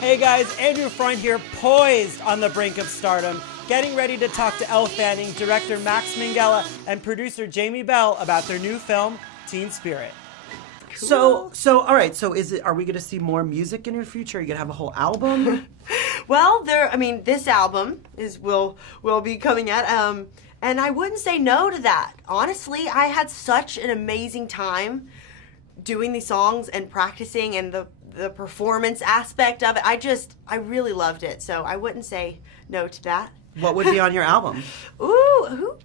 Hey guys, Andrew Freund here, poised on the brink of stardom, getting ready to talk to Elle Fanning, director Max Minghella, and producer Jamie Bell about their new film, Teen Spirit. Cool. So, all right. So, are we going to see more music in your future? Are you going to have a whole album? Well, this album will be coming out, and I wouldn't say no to that. Honestly, I had such an amazing time doing these songs and practicing, and the performance aspect of it. I really loved it. So I wouldn't say no to that. What would be on your album? Ooh,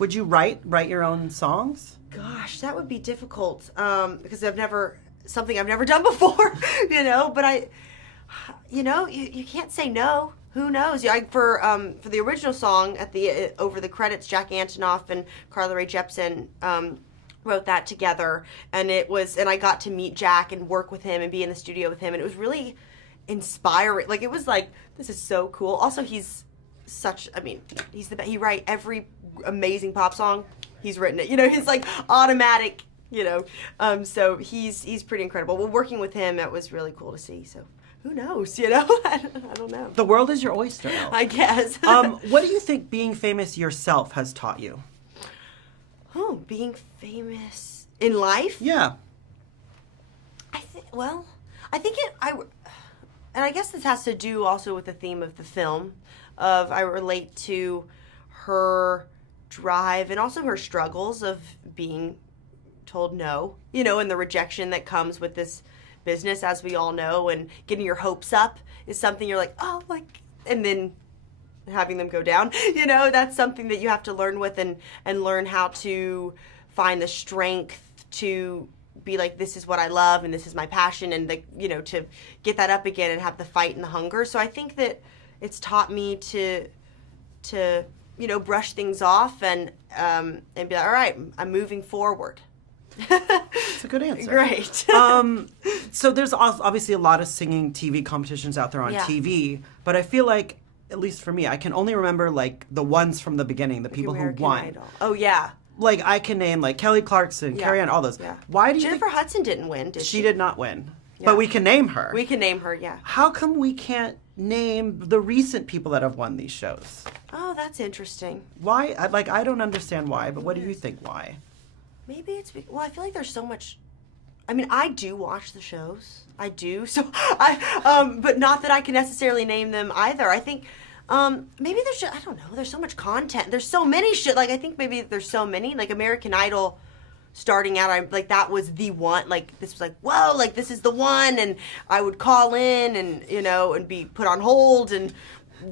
Would you write your own songs? gosh, that would be difficult because something I've never done before, But you can't say no. Who knows? For the original song at the over the credits, Jack Antonoff and Carly Rae Jepsen wrote that together, and I got to meet Jack and work with him and be in the studio with him, and it was really inspiring. Like, it was like, this is so cool. Also, he's he's the best. He writes every amazing pop song. He's written it. He's like automatic. So he's pretty incredible. Well, working with him, it was really cool to see. So who knows? I don't know. The world is your oyster, Elle. I guess. What do you think being famous yourself has taught you? Oh, being famous in life? Yeah. I think and I guess this has to do also with the theme of the film. I relate to her drive and also her struggles of being told no, and the rejection that comes with this business, as we all know, and getting your hopes up is something you're like, oh, and then having them go down, that's something that you have to learn with and learn how to find the strength to be like, this is what I love and this is my passion, and to get that up again and have the fight and the hunger. So I think that it's taught me to brush things off and be like, all right, I'm moving forward. That's a good answer. Great. So there's obviously a lot of singing TV competitions out there on TV, but I feel like, at least for me, I can only remember like the ones from the beginning, the people American who won. Idol. Oh yeah. Like, I can name like Kelly Clarkson, Carrie Ann, all those. Yeah. Why do you Jennifer think Hudson didn't win, did she? She did not win. Yeah. But we can name her. We can name her, yeah. How come we can't name the recent people that have won these shows? Oh, that's interesting. Why? I don't understand why, but what do you think why? Maybe it's I feel like there's so much. I do watch the shows. I do. So but not that I can necessarily name them either. I think maybe there's just, I don't know. There's so much content. There's so many I think maybe there's so many, like American Idol. Starting out, that was the one. Like, this was like, whoa, like this is the one, and I would call in and and be put on hold and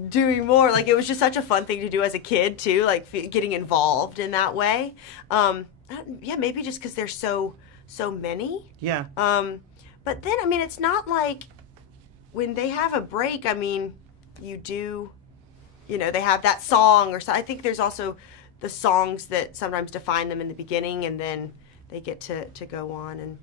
doing more. Like, it was just such a fun thing to do as a kid too, like getting involved in that way. Yeah, maybe just because there's so many. Yeah. But then it's not like when they have a break. You do, they have that song or so. I think there's also the songs that sometimes define them in the beginning, and then they get to go on and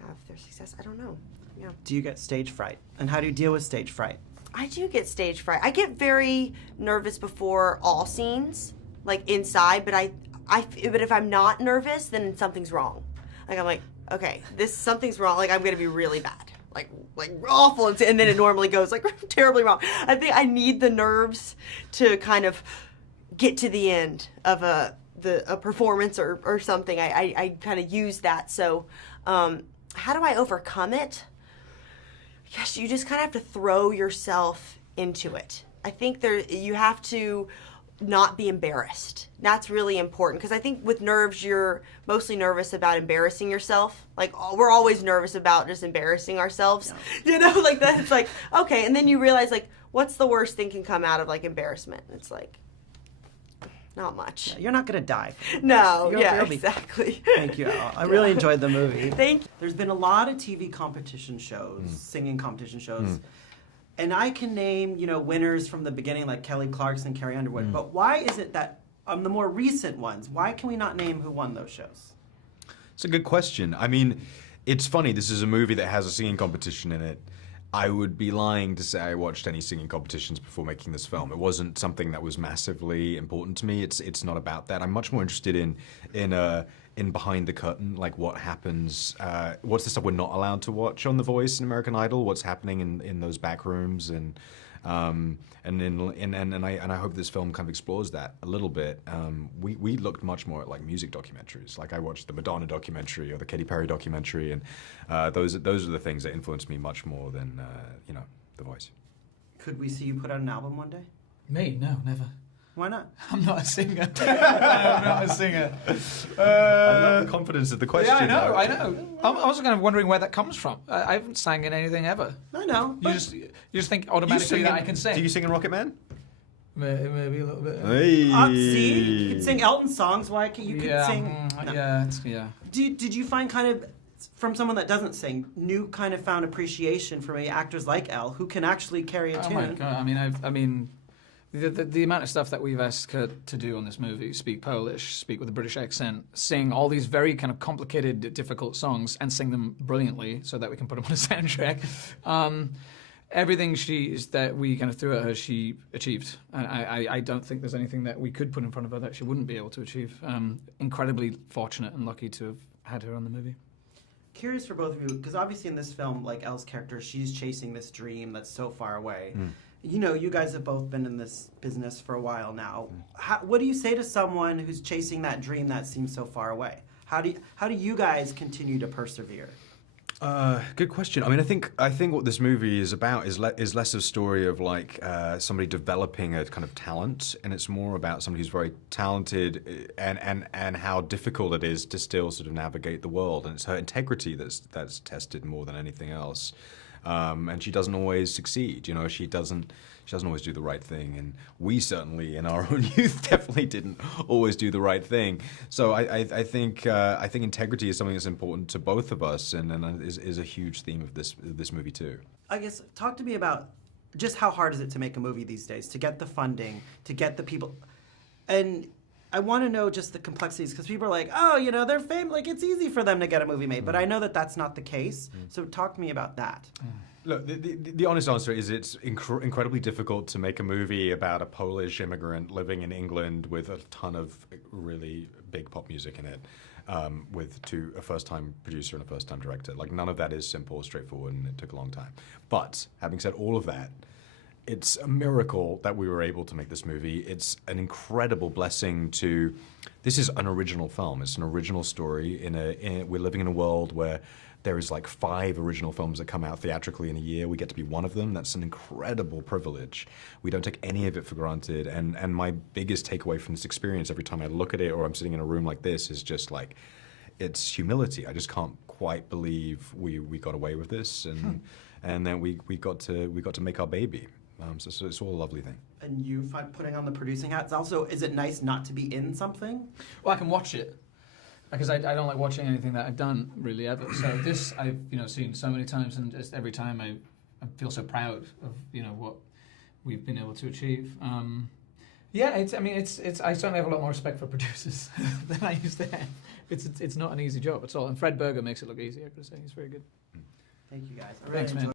have their success. I don't know. Yeah. Do you get stage fright? And how do you deal with stage fright? I do get stage fright. I get very nervous before all scenes, like inside, but but if I'm not nervous, then something's wrong. Like, I'm like, okay, something's wrong. Like, I'm going to be really bad. Like awful. And then it normally goes like terribly wrong. I think I need the nerves to kind of get to the end of a performance or something. I kind of use that. So how do I overcome it? Yes, you just kind of have to throw yourself into it. I think you have to not be embarrassed. That's really important, because I think with nerves, you're mostly nervous about embarrassing yourself. Like, we're always nervous about just embarrassing ourselves. Yeah. Like that's like, okay. And then you realize, like, what's the worst thing can come out of like embarrassment? It's like, not much. Yeah, you're not going to die. No, exactly. Thank you, Elle. I really enjoyed the movie. Thank you. There's been a lot of TV competition shows, singing competition shows, and I can name, winners from the beginning like Kelly Clarkson, Carrie Underwood, but why is it that the more recent ones, why can we not name who won those shows? It's a good question. It's funny, this is a movie that has a singing competition in it. I would be lying to say I watched any singing competitions before making this film. It wasn't something that was massively important to me. It's not about that. I'm much more interested in in behind the curtain, like what happens, what's the stuff we're not allowed to watch on The Voice and American Idol, what's happening in those back rooms, and I hope this film kind of explores that a little bit. We looked much more at like music documentaries. Like I watched the Madonna documentary or the Katy Perry documentary, and those are the things that influenced me much more than The Voice. Could we see you put out an album one day? Me? No, never. Why not? I'm not a singer. I'm not a singer. I love the confidence of the question. Yeah, I know. I'm also kind of wondering where that comes from. I haven't sang in anything ever. I know. You just think automatically that I can sing. Do you sing in Rocket Man? Maybe a little bit. Hey. See, you could sing Elton songs. Why can't you could sing? No. Yeah. Did you find kind of, from someone that doesn't sing, kind of found appreciation for maybe actors like Elle who can actually carry a tune? Oh my god! I mean, the amount of stuff that we've asked her to do on this movie, speak Polish, speak with a British accent, sing all these very kind of complicated, difficult songs, and sing them brilliantly so that we can put them on a soundtrack. Everything that we kind of threw at her, she achieved. And I don't think there's anything that we could put in front of her that she wouldn't be able to achieve. Incredibly fortunate and lucky to have had her on the movie. Curious for both of you, because obviously in this film, like Elle's character, she's chasing this dream that's so far away. You know, you guys have both been in this business for a while now. What do you say to someone who's chasing that dream that seems so far away? How do you guys continue to persevere? Good question. I mean, I think what this movie is about is less a story of like somebody developing a kind of talent, and it's more about somebody who's very talented and how difficult it is to still sort of navigate the world, and it's her integrity that's tested more than anything else. And she doesn't always succeed. You know, she doesn't always do the right thing, and we certainly in our own youth definitely didn't always do the right thing. So I think integrity is something that's important to both of us, and is a huge theme of this movie too. I guess talk to me about just how hard is it to make a movie these days, to get the funding, to get the people, and I want to know just the complexities, because people are like, oh, you know, they're famous, like it's easy for them to get a movie made, but I know that that's not the case. So talk to me about that. Look, the honest answer is it's incredibly difficult to make a movie about a Polish immigrant living in England with a ton of really big pop music in it, with a first-time producer and a first-time director. Like, none of that is simple or straightforward, and it took a long time. But having said all of that, it's a miracle that we were able to make this movie. It's an incredible blessing to... This is an original film. It's an original story. We're living in a world where there is like 5 original films that come out theatrically in a year. We get to be one of them. That's an incredible privilege. We don't take any of it for granted. And my biggest takeaway from this experience every time I look at it or I'm sitting in a room like this is just like, it's humility. I just can't quite believe we got away with this, and then we got to make our baby. So it's all a lovely thing. And you find putting on the producing hats also, is it nice not to be in something? Well, I can watch it, because I don't like watching anything that I've done really ever. So this I've seen so many times, and just every time I feel so proud of what we've been able to achieve. I certainly have a lot more respect for producers than I used to have. It's not an easy job at all, and Fred Berger makes it look easy. I could say he's very good. Thank you guys. Thanks, man.